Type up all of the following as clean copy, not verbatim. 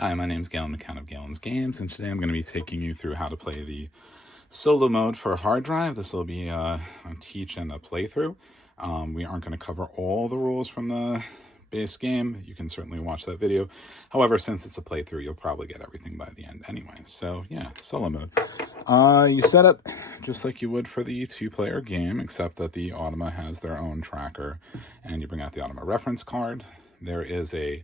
Hi, my name is Galen McCann of Galen's Games, and today I'm going to be taking you through how to play the solo mode for hard drive. This will be a teach and a playthrough. We aren't going to cover all the rules from the base game. You can certainly watch that video. However, since it's a playthrough, you'll probably get everything by the end anyway. So yeah, solo mode. You set up just like you would for the two-player game, except that the Automa has their own tracker, and you bring out the Automa reference card. There is a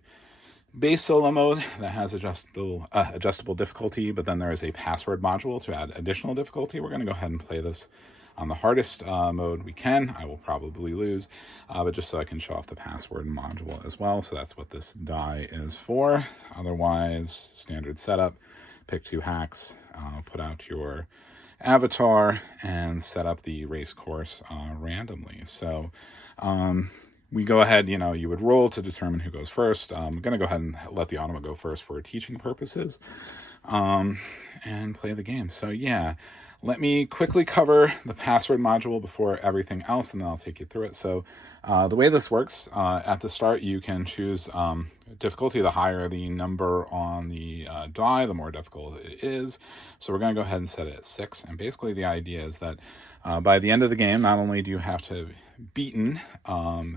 base solo mode that has adjustable difficulty, but then there is a password module to add additional difficulty. We're going to go ahead and play this on the hardest mode we can. I will probably lose, but just so I can show off the password module as well. So that's what this die is for. Otherwise, standard setup, pick two hacks, put out your avatar, and set up the race course randomly. So we go ahead, you would roll to determine who goes first. I'm going to go ahead and let the Automa go first for teaching purposes and play the game. So yeah, let me quickly cover the password module before everything else, and then I'll take you through it. So the way this works, at the start, you can choose difficulty. The higher the number on the die, the more difficult it is. So we're going to go ahead and set it at 6. And basically the idea is that by the end of the game, not only do you have to have beaten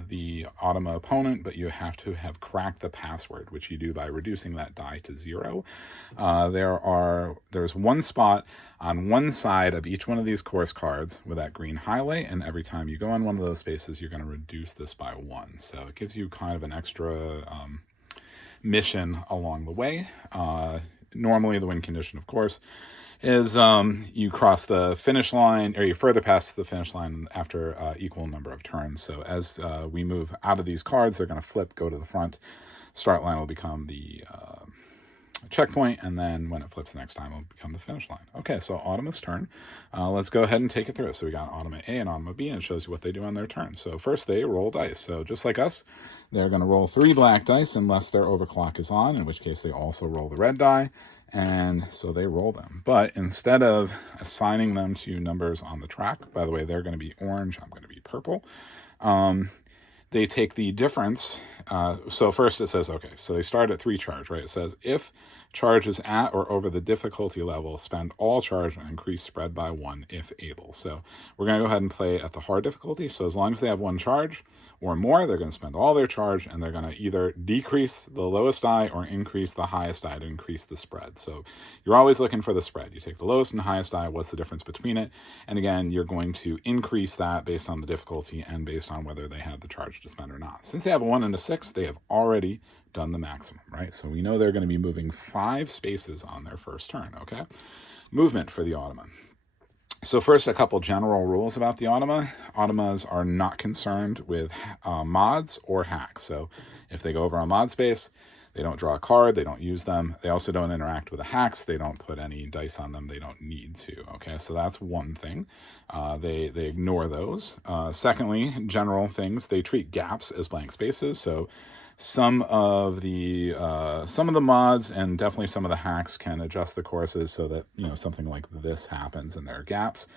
the Automa opponent, but you have to have cracked the password, which you do by reducing that die to 0. There's one spot on one side of each one of these course cards with that green highlight, and every time you go in one of those spaces, you're going to reduce this by 1. So it gives you kind of an extra mission along the way. Normally the win condition, of course, is you cross the finish line, or you further past the finish line after equal number of turns. So as we move out of these cards, they're going to flip, go to the front. Start line will become the checkpoint, and then when it flips the next time, it'll become the finish line. Okay, so Automa's turn. Let's go ahead and take it through. So we got Automa A and Automa B, and it shows you what they do on their turn. So first they roll dice. So just like us, they're going to roll 3 black dice unless their overclock is on, in which case they also roll the red die, and so they roll them. But instead of assigning them to numbers on the track, by the way, they're going to be orange, I'm going to be purple, they take the difference. So first it says, okay, so they start at 3 charge, right? It says, if charge is at or over the difficulty level, spend all charge and increase spread by 1 if able. So we're going to go ahead and play at the hard difficulty. So as long as they have 1 charge or more, they're going to spend all their charge, and they're going to either decrease the lowest die or increase the highest die to increase the spread. So you're always looking for the spread. You take the lowest and highest die, what's the difference between it? And again, you're going to increase that based on the difficulty and based on whether they have the charge to spend or not. Since they have a 1 and a 6, they have already done the maximum, right? So we know they're going to be moving 5 spaces on their first turn, okay? Movement for the Automa. So first, a couple general rules about the Automa. Automas are not concerned with mods or hacks. So if they go over on mod space, they don't draw a card, they don't use them. They also don't interact with the hacks. They don't put any dice on them. They don't need to, okay? So that's one thing. They ignore those. Secondly, general things, they treat gaps as blank spaces. So some of the mods and definitely some of the hacks can adjust the courses so that something like this happens and there are gaps.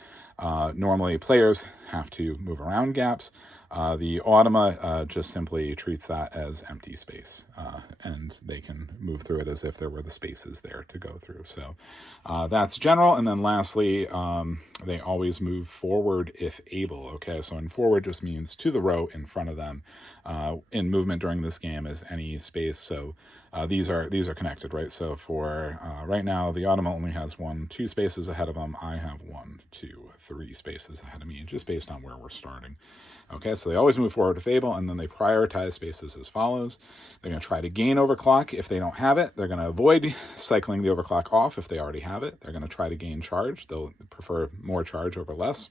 Normally players have to move around gaps. The Automa just simply treats that as empty space, and they can move through it as if there were the spaces there to go through. So that's general. And then lastly, they always move forward if able. Okay, so in forward just means to the row in front of them. In movement during this game is any space. So these are connected, right? So for right now, the Automa only has 2 spaces ahead of them. I have 1, 2, 3 spaces ahead of me, just based on where we're starting. Okay, so they always move forward if able, and then they prioritize spaces as follows. They're going to try to gain overclock if they don't have it. They're going to avoid cycling the overclock off if they already have it. They're going to try to gain charge. They'll prefer more charge over less.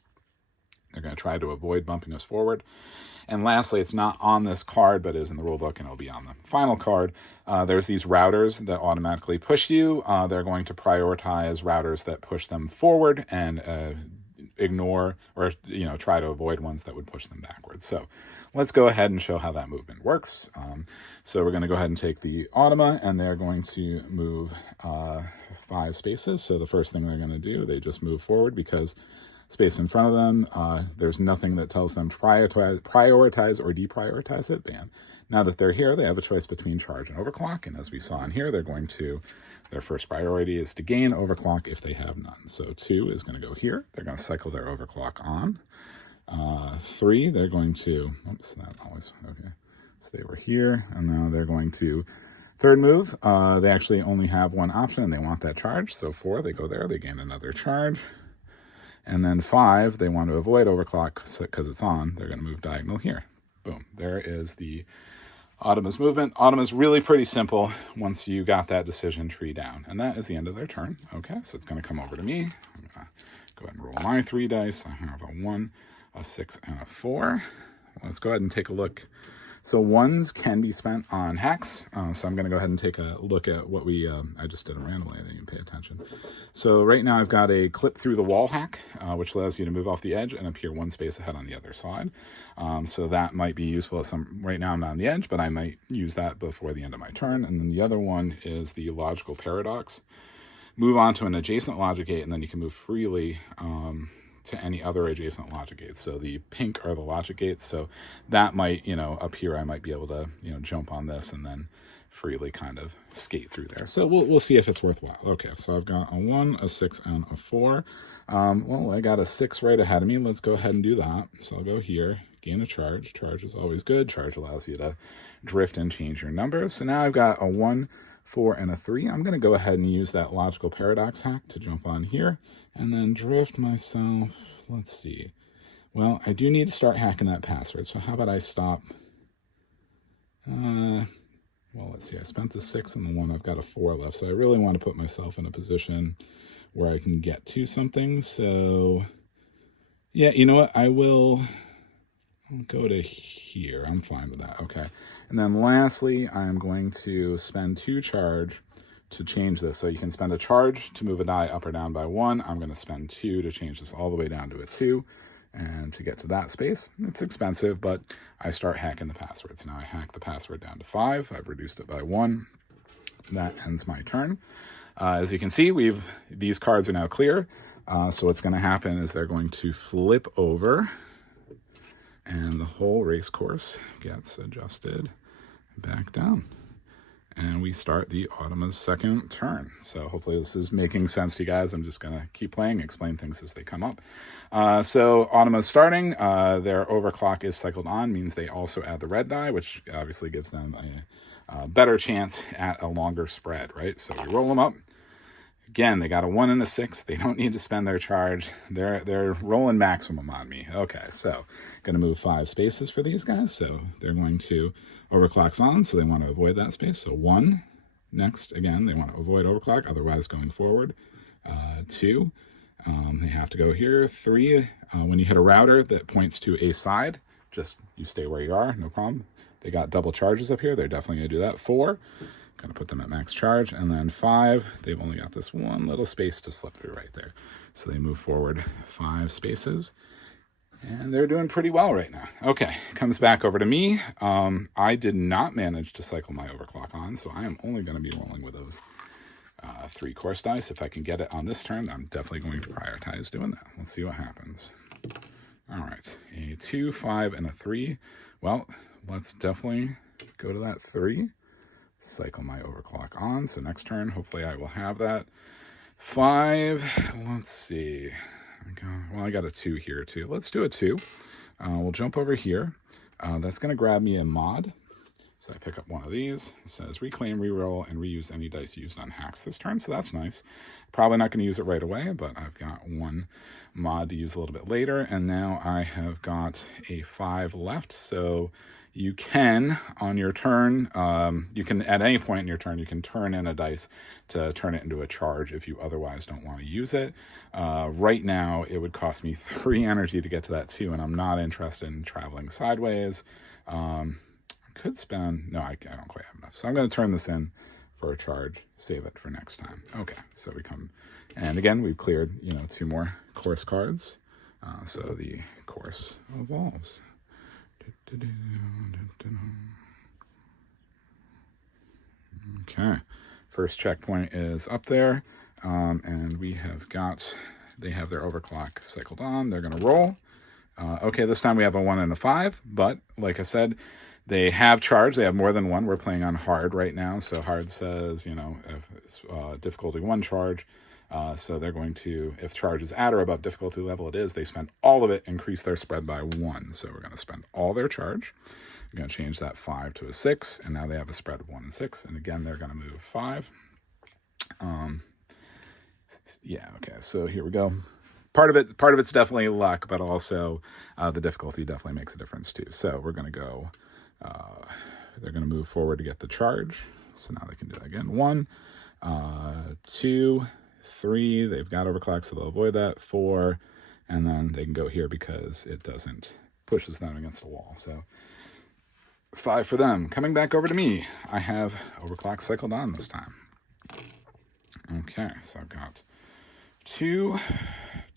They're going to try to avoid bumping us forward. And lastly, it's not on this card, but is in the rulebook, and it'll be on the final card. There's these routers that automatically push you. They're going to prioritize routers that push them forward and ignore or try to avoid ones that would push them backwards. So let's go ahead and show how that movement works. So we're going to go ahead and take the Automa, and they're going to move 5 spaces. So the first thing they're going to do, they just move forward because space in front of them. There's nothing that tells them to prioritize or deprioritize it. Bam. Now that they're here, they have a choice between charge and overclock. And as we saw in here, they're going to, their first priority is to gain overclock if they have none. So 2 is going to go here. They're going to cycle their overclock on. 3, they're going to, oops, that always, okay. So they were here, and now they're going to, third move, they actually only have one option, and they want that charge. So 4, they go there, they gain another charge. And then 5, they want to avoid overclock because it's on. They're going to move diagonal here. Boom. There is the Automa's movement. Automa's really pretty simple once you got that decision tree down. And that is the end of their turn. Okay, so it's going to come over to me. I'm going to go ahead and roll my 3 dice. I have a 1, a 6, and a 4. Let's go ahead and take a look. So 1s can be spent on hacks. So I'm going to go ahead and take a look at what we, I just did it randomly. I didn't even pay attention. So right now I've got a clip through the wall hack, which allows you to move off the edge and appear 1 space ahead on the other side. So that might be useful. Right now I'm not on the edge, but I might use that before the end of my turn. And then the other one is the logical paradox. Move on to an adjacent logic gate, and then you can move freely to any other adjacent logic gates. So the pink are the logic gates. So that might, up here, I might be able to, jump on this and then freely kind of skate through there. So we'll see if it's worthwhile. Okay, so I've got a 1, a 6, and a 4. Well, I got a 6 right ahead of me. Let's go ahead and do that. So I'll go here, gain a charge. Charge is always good. Charge allows you to drift and change your numbers. So now I've got a 1, 4, and a 3. I'm going to go ahead and use that logical paradox hack to jump on here and then drift myself. Let's see. Well, I do need to start hacking that password. So how about I stop? Well, let's see. I spent the 6 and the 1. I've got a 4 left. So I really want to put myself in a position where I can get to something. So yeah, you know what? I'll go to here. I'm fine with that. Okay. And then lastly, I'm going to spend 2 charge to change this. So you can spend a charge to move a die up or down by 1. I'm going to spend 2 to change this all the way down to a 2. And to get to that space, it's expensive, but I start hacking the password. So now I hack the password down to 5. I've reduced it by 1. That ends my turn. As you can see, these cards are now clear. So what's going to happen is they're going to flip over, and the whole race course gets adjusted back down. And we start the Automa's second turn. So hopefully this is making sense to you guys. I'm just going to keep playing, explain things as they come up. So Automa's starting. Their overclock is cycled on, means they also add the red die, which obviously gives them a better chance at a longer spread, right? So we roll them up. Again, they got a 1 and a 6. They don't need to spend their charge. They're rolling maximum on me. Okay, so going to move 5 spaces for these guys. So they're going to overclock's on, so they want to avoid that space. So 1. Next, again, they want to avoid overclock, otherwise going forward. 2. They have to go here. 3. When you hit a router that points to a side, just you stay where you are, no problem. They got double charges up here. They're definitely going to do that. 4. Going to put them at max charge. And then 5, they've only got this one little space to slip through right there. So they move forward 5 spaces. And they're doing pretty well right now. Okay, comes back over to me. I did not manage to cycle my overclock on, so I am only going to be rolling with those 3 course dice. If I can get it on this turn, I'm definitely going to prioritize doing that. Let's see what happens. All right, a 2, 5, and a 3. Well, let's definitely go to that 3. Cycle my overclock on. So next turn, hopefully I will have that. 5, let's see. Well, I got a 2 here too. Let's do a 2. We'll jump over here. That's going to grab me a mod. So I pick up one of these. It says reclaim, reroll, and reuse any dice used on hacks this turn. So that's nice. Probably not going to use it right away, but I've got 1 mod to use a little bit later. And now I have got a 5 left. So you can, on your turn, you can, at any point in your turn, you can turn in a dice to turn it into a charge if you otherwise don't want to use it. Right now, it would cost me 3 energy to get to that 2, and I'm not interested in traveling sideways. Could spend, no, I don't quite have enough. So I'm going to turn this in for a charge, save it for next time. Okay, so we come, and again, we've cleared, 2 more course cards. So the course evolves. Okay, first checkpoint is up there, and we have got they have their overclock cycled on. They're going to roll. Okay, this time we have a 1 and a 5, but like I said, they have charge. They have more than one. We're playing on hard right now, so hard says, difficulty 1 charge. So they're going to, if charge is at or above difficulty level it is, they spend all of it, increase their spread by 1. So we're going to spend all their charge. We're going to change that 5 to a 6, and now they have a spread of 1 and 6. And again, they're going to move 5. Okay, so here we go. Part of it's definitely luck, but also the difficulty definitely makes a difference too. So we're going to go, they're going to move forward to get the charge. So now they can do that again. 1, 2, 3, they've got overclock, so they'll avoid that. 4, and then they can go here because it pushes them against the wall. So 5 for them. Coming back over to me, I have overclock cycled on this time. Okay, so I've got 2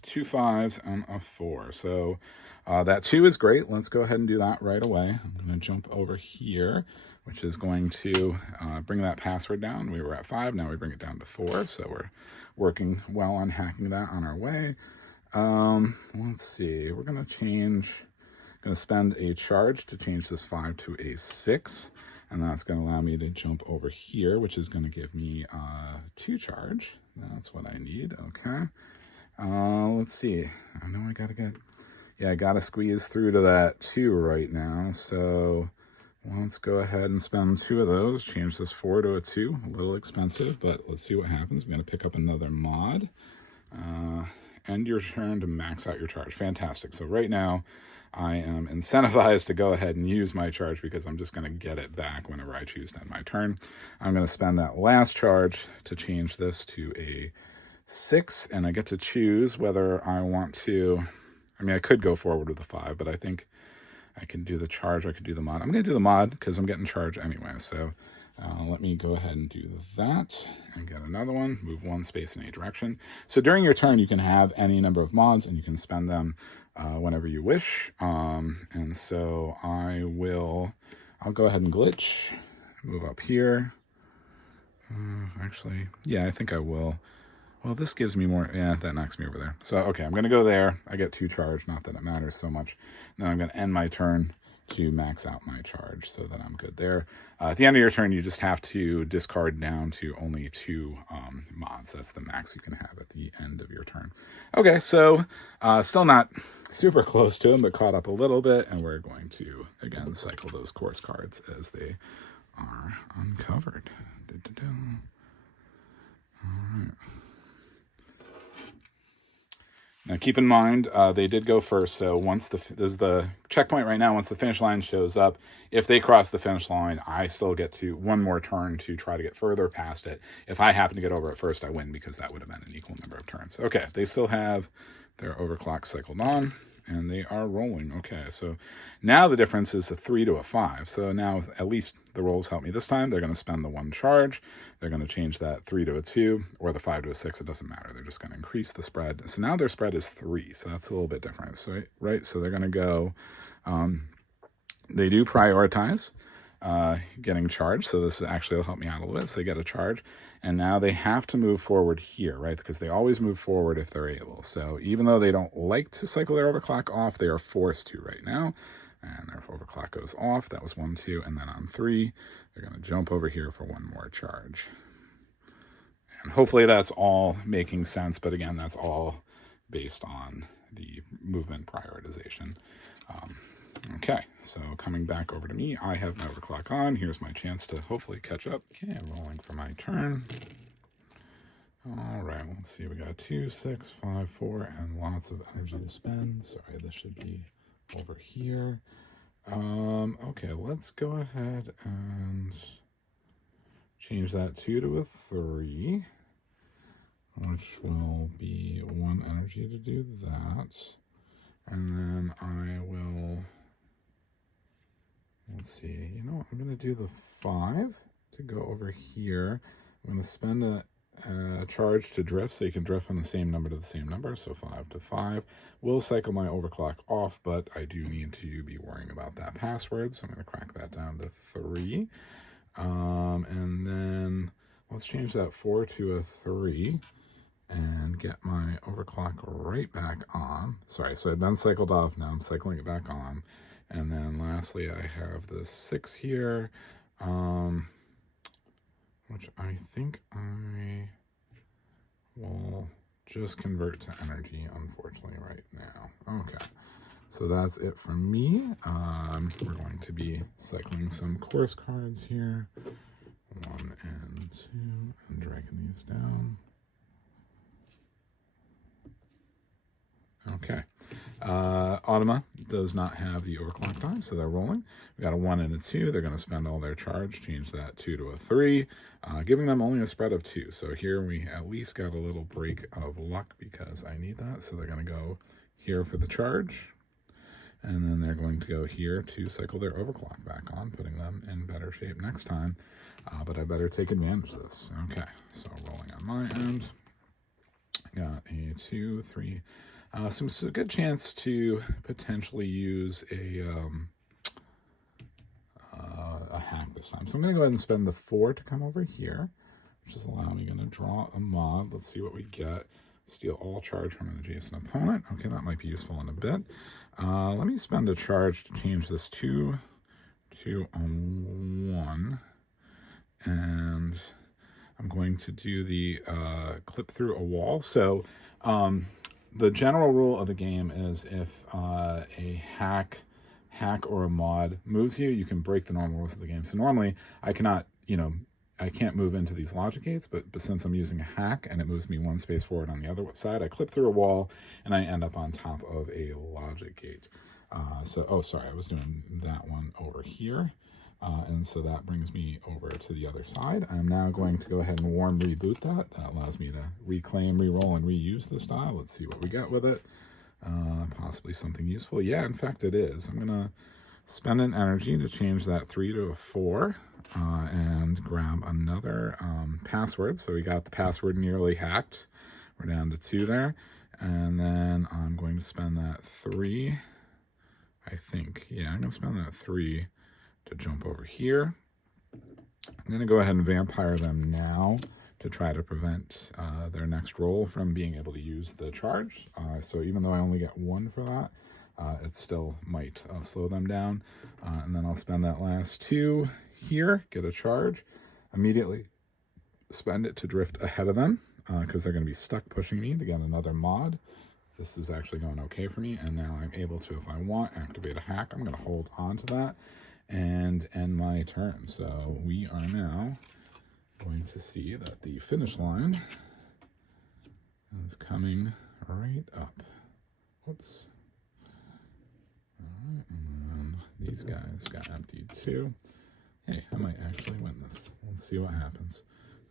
5s and a 4. So that 2 is great. Let's go ahead and do that right away. I'm going to jump over here, which is going to bring that password down. We were at 5, now we bring it down to 4. So we're working well on hacking that on our way. Let's see. We're going to spend a charge to change this 5 to a 6. And that's going to allow me to jump over here, which is going to give me 2 charge. That's what I need. Okay. Let's see. I know I got to squeeze through to that 2 right now. So let's go ahead and spend 2 of those. Change this 4 to a 2. A little expensive, but let's see what happens. I'm going to pick up another mod. End your turn to max out your charge. Fantastic. So right now, I am incentivized to go ahead and use my charge because I'm just going to get it back whenever I choose to end my turn. I'm going to spend that last charge to change this to a 6, and I get to choose whether I want to. I could go forward with the 5, but I think I can do the charge. I could do the mod. I'm going to do the mod because I'm getting charge anyway. So let me go ahead and do that and get another one. Move 1 space in any direction. So during your turn, you can have any number of mods and you can spend them whenever you wish. And so I'll go ahead and glitch, move up here. I think I will. Well, this gives me more. Yeah, that knocks me over there. So, okay, I'm going to go there. I get 2 charge, not that it matters so much. Then I'm going to end my turn to max out my charge so that I'm good there. At the end of your turn, you just have to discard down to only 2 mods. That's the max you can have at the end of your turn. Okay, so still not super close to them, but caught up a little bit. And we're going to, again, cycle those course cards as they are uncovered. All right. Now, keep in mind, they did go first, so there's the checkpoint right now. Once the finish line shows up, if they cross the finish line, I still get to 1 more turn to try to get further past it. If I happen to get over it first, I win because that would have been an equal number of turns. Okay, they still have their overclock cycled on, and they are rolling. Okay, so now the difference is a 3 to a 5. So now at least the rolls help me this time. They're going to spend the 1 charge. They're going to change that 3 to a 2 or the 5 to a 6. It doesn't matter. They're just going to increase the spread. So now their spread is 3. So that's a little bit different. So, right. So they're going to go, they do prioritize getting charged. So this actually will help me out a little bit. So they get a charge. And now they have to move forward here, right? Because they always move forward if they're able. So even though they don't like to cycle their overclock off, they are forced to right now. And their overclock goes off. That was 1, 2. And then on 3, they're going to jump over here for 1 more charge. And hopefully that's all making sense. But again, that's all based on the movement prioritization. Okay, so coming back over to me, I have my overclock on. Here's my chance to hopefully catch up. Okay, I'm rolling for my turn. All right, let's see. We got 2, 6, 5, 4, and lots of energy to spend. Sorry, this should be over here. Okay, let's go ahead and change that 2 to a 3, which will be 1 energy to do that. And then I will, let's see, I'm going to do the 5 to go over here. I'm going to spend a charge to drift, so you can drift from the same number to the same number, so 5 to 5. Will cycle my overclock off, but I do need to be worrying about that password, so I'm going to crack that down to 3. And then let's change that 4 to a 3. And and get my overclock right back on. Sorry, so I've been cycled off, now I'm cycling it back on. And then lastly, I have the 6 here, which I think I will just convert to energy, unfortunately, right now. Okay, so that's it from me. We're going to be cycling some course cards here. 1 and 2, and dragging these down. Okay. Automa does not have the overclock die, so they're rolling. We got a 1 and a 2. They're going to spend all their charge, change that 2 to a 3, giving them only a spread of 2. So here we at least got a little break of luck because I need that. So they're going to go here for the charge, and then they're going to go here to cycle their overclock back on, putting them in better shape next time. But I better take advantage of this. Okay, so rolling on my end. Got a 2, 3. Some good chance to potentially use a hack this time. So I'm going to go ahead and spend the 4 to come over here, which is allowing me to draw a mod. Let's see what we get. Steal all charge from an adjacent opponent. Okay, that might be useful in a bit. Let me spend a charge to change this 2 to a 1. And I'm going to do the clip through a wall. So the general rule of the game is if a hack or a mod moves you, you can break the normal rules of the game. So normally I cannot, I can't move into these logic gates, but since I'm using a hack and it moves me 1 space forward on the other side, I clip through a wall and I end up on top of a logic gate. Sorry, I was doing that one over here. And so that brings me over to the other side. I'm now going to go ahead and warm reboot that. That allows me to reclaim, reroll, and reuse the style. Let's see what we get with it. Possibly something useful. Yeah, in fact, it is. I'm going to spend an energy to change that 3 to a 4 and grab another password. So we got the password nearly hacked. We're down to 2 there. And then I'm going to spend that 3, I think. Yeah, I'm going to spend that 3 to jump over here. I'm going to go ahead and vampire them now to try to prevent their next roll from being able to use the charge. So even though I only get 1 for that, it still might slow them down. And then I'll spend that last 2 here, get a charge, immediately spend it to drift ahead of them because they're going to be stuck pushing me to get another mod. This is actually going okay for me, and now I'm able to, if I want, activate a hack. I'm going to hold on to that and end my turn. So we are now going to see that the finish line is coming right up. Whoops. All right, and then these guys got emptied too. Hey, I might actually win this. Let's see what happens.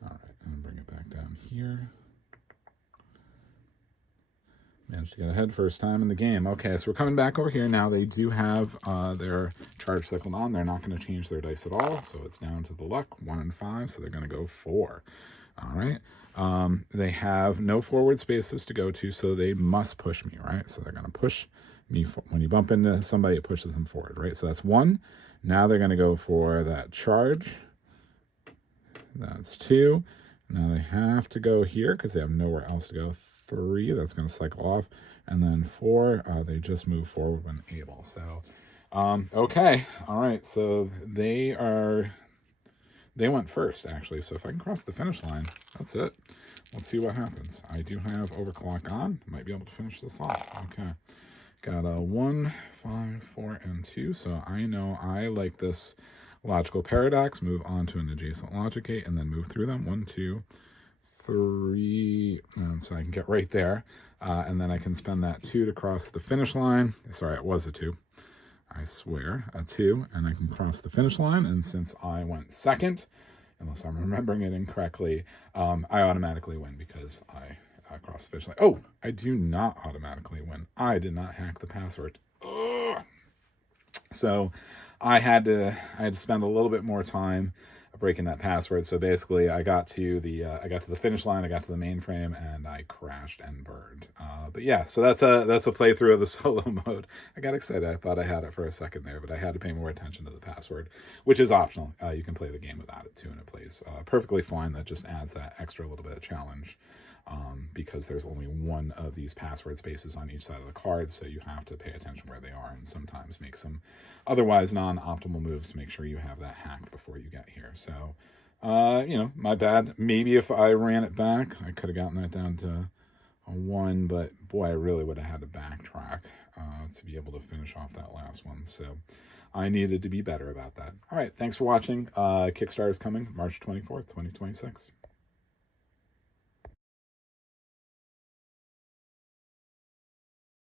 All right, I'm gonna bring it back down here. Managed to get ahead first time in the game. Okay, so we're coming back over here now. They do have their charge cycled on. They're not going to change their dice at all, so it's down to the luck, 1 and 5, so they're going to go 4. All right. They have no forward spaces to go to, so they must push me, right? So they're going to push me. When you bump into somebody, it pushes them forward, right? So that's 1. Now they're going to go for that charge. That's 2. Now they have to go here because they have nowhere else to go. 3, that's going to cycle off, and then 4, they just move forward when able. So okay, all right, so they went first actually. So if I can cross the finish line, that's it. Let's see what happens. I do have overclock on, might be able to finish this off. Okay, got a 1, 5, 4, and 2. So I know I like this logical paradox. Move on to an adjacent logic gate and then move through them. 1, 2, 3, and so I can get right there, and then I can spend that 2 to cross the finish line. Sorry, it was a 2. I swear, a 2, and I can cross the finish line. And since I went second, unless I'm remembering it incorrectly, I automatically win because I crossed the finish line. Oh, I do not automatically win. I did not hack the password. Ugh. So I had to spend a little bit more time breaking that password. So basically I got to the finish line, I got to the mainframe, and I crashed and burned. But yeah, so that's a playthrough of the solo mode. I got excited. I thought I had it for a second there, but I had to pay more attention to the password, which is optional. You can play the game without it too, and it plays perfectly fine. That just adds that extra little bit of challenge because there's only one of these password spaces on each side of the card, so you have to pay attention where they are and sometimes make some otherwise non-optimal moves to make sure you have that hacked before you get here. So, my bad. Maybe if I ran it back, I could have gotten that down to a 1, but boy, I really would have had to backtrack to be able to finish off that last one. So I needed to be better about that. All right, thanks for watching. Kickstarter is coming March 24th, 2026.